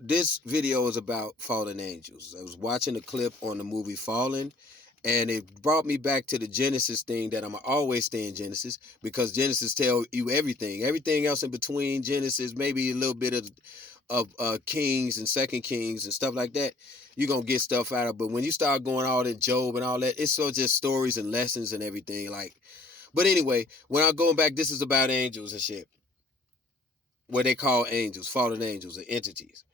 this video is about fallen angels. I was watching a clip on the movie Fallen, and it brought me back to the Genesis thing that I'm always stay in Genesis because Genesis tell you everything. Everything else in between Genesis, maybe a little bit of Kings and Second Kings and stuff like that. You're gonna get stuff out of. But when you start going all in Job and all that, it's so just stories and lessons and everything. Like, but anyway, when I'm going back, this is about angels and shit. What they call angels, fallen angels, or entities.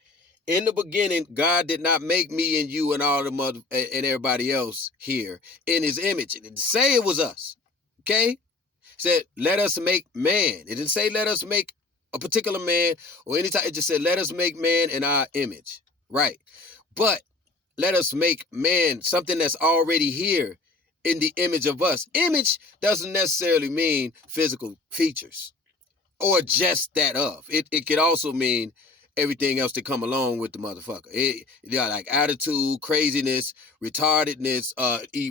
In the beginning, God did not make me and you and all the mother and everybody else here in his image. It didn't say it was us. Okay? It said, let us make man. It didn't say let us make a particular man or any type. It just said, let us make man in our image. Right. But let us make man something that's already here in the image of us. Image doesn't necessarily mean physical features or just that of. It could also mean everything else to come along with the motherfucker. Like attitude, craziness, retardedness,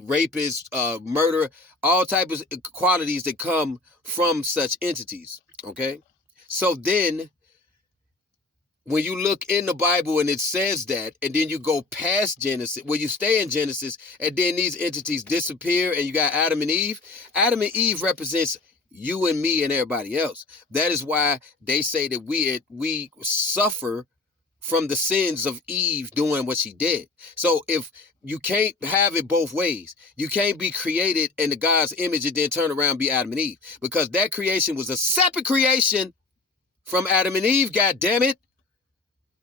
rapist, murder, all types of qualities that come from such entities. Okay, so then when you look in the Bible and it says that, and then you go past Genesis, well, you stay in Genesis, and then these entities disappear, and you got Adam and Eve. Adam and Eve represents you and me and everybody else. That is why they say that we suffer from the sins of Eve doing what she did. So if you can't have it both ways, you can't be created in the God's image and then turn around and be Adam and Eve, because that creation was a separate creation from Adam and Eve. God damn it.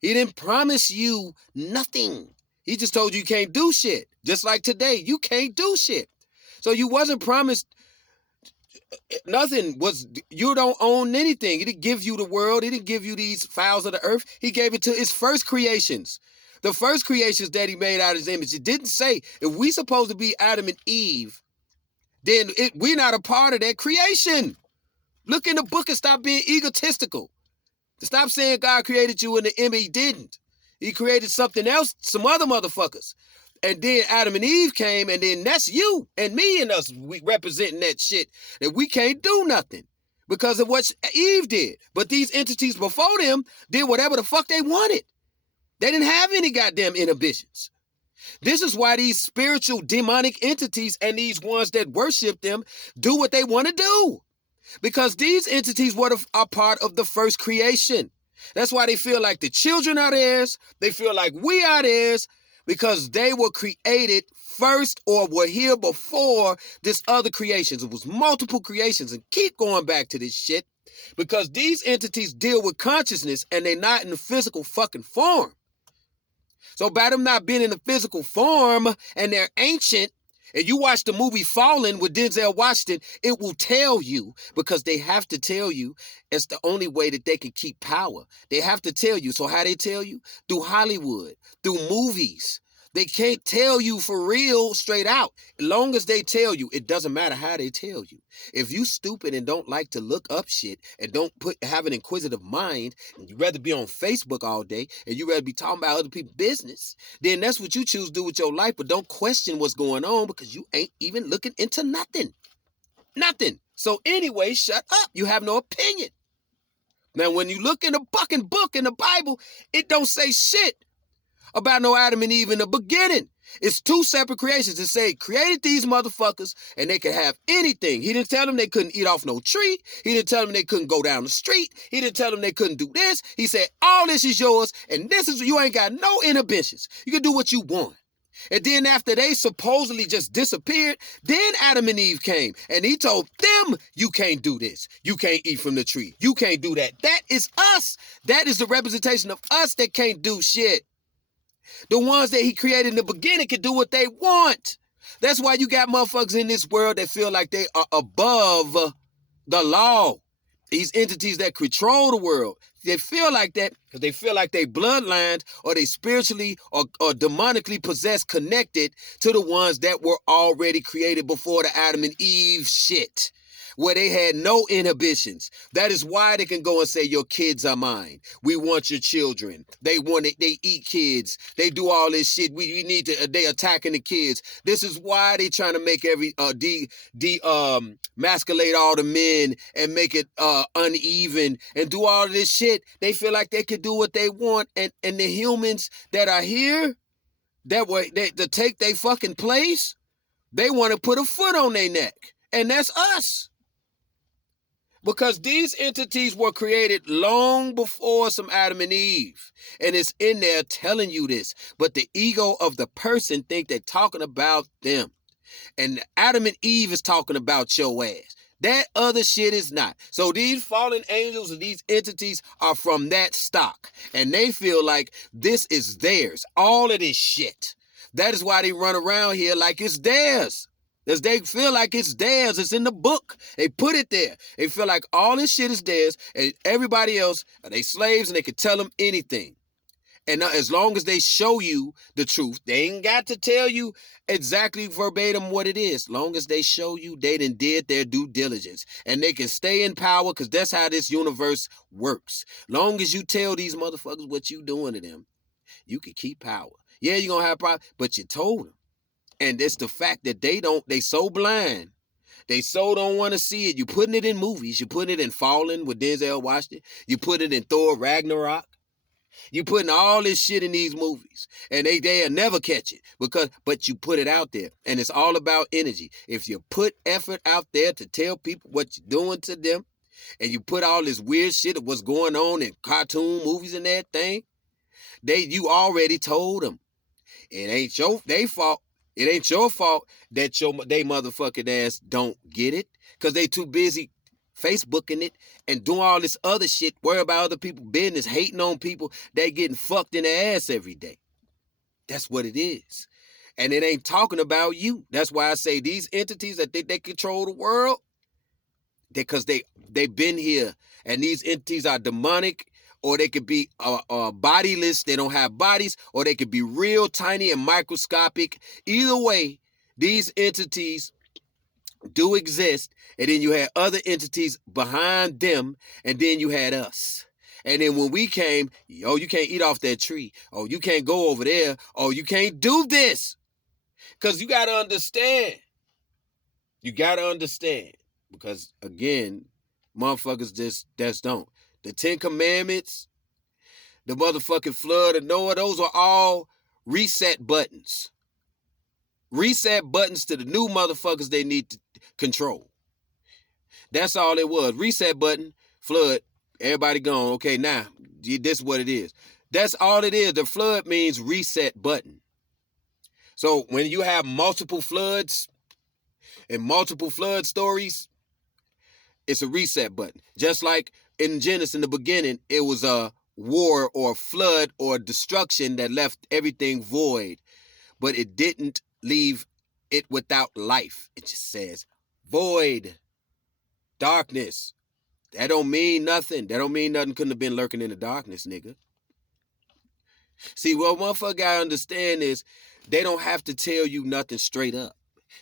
He didn't promise you nothing. He just told you can't do shit. Just like today, you can't do shit. So you wasn't promised nothing. You don't own anything. He didn't give you the world. He didn't give you these fowls of the earth. He gave it to his first creations. The first creations that he made out of his image. It didn't say if we supposed to be Adam and Eve, then we're not a part of that creation. Look in the book and stop being egotistical. Stop saying God created you in the image. He didn't. He created something else, some other motherfuckers. And then Adam and Eve came, and then that's you and me and us, we representing that shit, that we can't do nothing because of what Eve did. But these entities before them did whatever the fuck they wanted. They didn't have any goddamn inhibitions. This is why these spiritual demonic entities and these ones that worship them do what they want to do. Because these entities are part of the first creation. That's why they feel like the children are theirs. They feel like we are theirs because they were created first or were here before this other creations. It was multiple creations, and keep going back to this shit because these entities deal with consciousness and they're not in the physical fucking form. So by them not being in the physical form and they're ancient, and you watch the movie Fallen with Denzel Washington, it will tell you, because they have to tell you. It's the only way that they can keep power. They have to tell you. So how they tell you? Through Hollywood, through movies. They can't tell you for real straight out. As long as they tell you, it doesn't matter how they tell you. If you stupid and don't like to look up shit and don't have an inquisitive mind, and you rather be on Facebook all day and you rather be talking about other people's business, then that's what you choose to do with your life. But don't question what's going on because you ain't even looking into nothing. Nothing. So anyway, shut up. You have no opinion. Now, when you look in the fucking book in the Bible, it don't say shit about no Adam and Eve in the beginning. It's two separate creations. It say created these motherfuckers and they could have anything. He didn't tell them they couldn't eat off no tree. He didn't tell them they couldn't go down the street. He didn't tell them they couldn't do this. He said, all this is yours and you ain't got no inhibitions. You can do what you want. And then after they supposedly just disappeared, then Adam and Eve came and he told them, you can't do this. You can't eat from the tree. You can't do that. That is us. That is the representation of us that can't do shit. The ones that he created in the beginning can do what they want. That's why you got motherfuckers in this world that feel like they are above the law. These entities that control the world, they feel like that because they feel like they bloodlines or they spiritually or demonically possessed, connected to the ones that were already created before the Adam and Eve shit. where they had no inhibitions. That is why they can go and say, your kids are mine. We want your children. They want it. They eat kids. They do all this shit. We need to, they attacking the kids. This is why they trying to make every, masculate all the men and make it uneven and do all of this shit. They feel like they can do what they want. And the humans that are here, that way, to take their fucking place, they want to put a foot on their neck. And that's us. Because these entities were created long before some Adam and Eve. And it's in there telling you this. But the ego of the person think they're talking about them. And Adam and Eve is talking about your ass. That other shit is not. So these fallen angels and these entities are from that stock. And they feel like this is theirs. All of this shit. That is why they run around here like it's theirs. Because they feel like it's theirs. It's in the book. They put it there. They feel like all this shit is theirs. And everybody else, they slaves and they can tell them anything. And as long as they show you the truth, they ain't got to tell you exactly verbatim what it is. Long as they show you, they done did their due diligence. And they can stay in power because that's how this universe works. Long as you tell these motherfuckers what you doing to them, you can keep power. Yeah, you're going to have power, but you told them. And it's the fact that they so blind. They so don't want to see it. You putting it in movies. You putting it in Fallen with Denzel Washington. You put it in Thor Ragnarok. You putting all this shit in these movies. And they'll never catch it. But you put it out there. And it's all about energy. If you put effort out there to tell people what you're doing to them, and you put all this weird shit of what's going on in cartoon movies and that thing, you already told them. It ain't they fault. It ain't your fault that they motherfucking ass don't get it. Because they too busy Facebooking it and doing all this other shit, worry about other people's business, hating on people that getting fucked in the ass every day. That's what it is. And it ain't talking about you. That's why I say these entities that think they control the world, because they've been here. And these entities are demonic. Or they could be bodiless, they don't have bodies, or they could be real tiny and microscopic. Either way, these entities do exist, and then you had other entities behind them, and then you had us. And then when we came, oh, you can't eat off that tree. Oh, you can't go over there. Oh, you can't do this. Because you got to understand. You got to understand. Because, again, motherfuckers just don't. The 10 Commandments, the motherfucking flood of Noah, those are all reset buttons. Reset buttons to the new motherfuckers they need to control. That's all it was. Reset button, flood, everybody gone. Okay, now, this is what it is. That's all it is. The flood means reset button. So when you have multiple floods and multiple flood stories, it's a reset button. Just like in Genesis, in the beginning, it was a war or flood or destruction that left everything void. But it didn't leave it without life. It just says void, darkness. That don't mean nothing. That don't mean nothing couldn't have been lurking in the darkness, nigga. See, what motherfucker gotta understand is they don't have to tell you nothing straight up.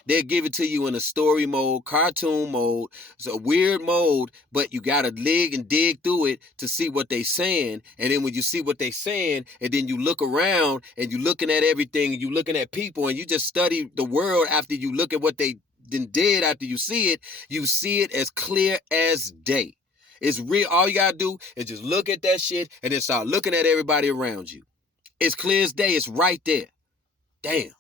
They'll give it to you in a story mode, cartoon mode. It's a weird mode, but you got to dig through it to see what they saying. And then when you see what they saying, and then you look around and you looking at everything, and you looking at people, and you just study the world after you look at what they did after you see it as clear as day. It's real. All you got to do is just look at that shit and then start looking at everybody around you. It's clear as day. It's right there. Damn.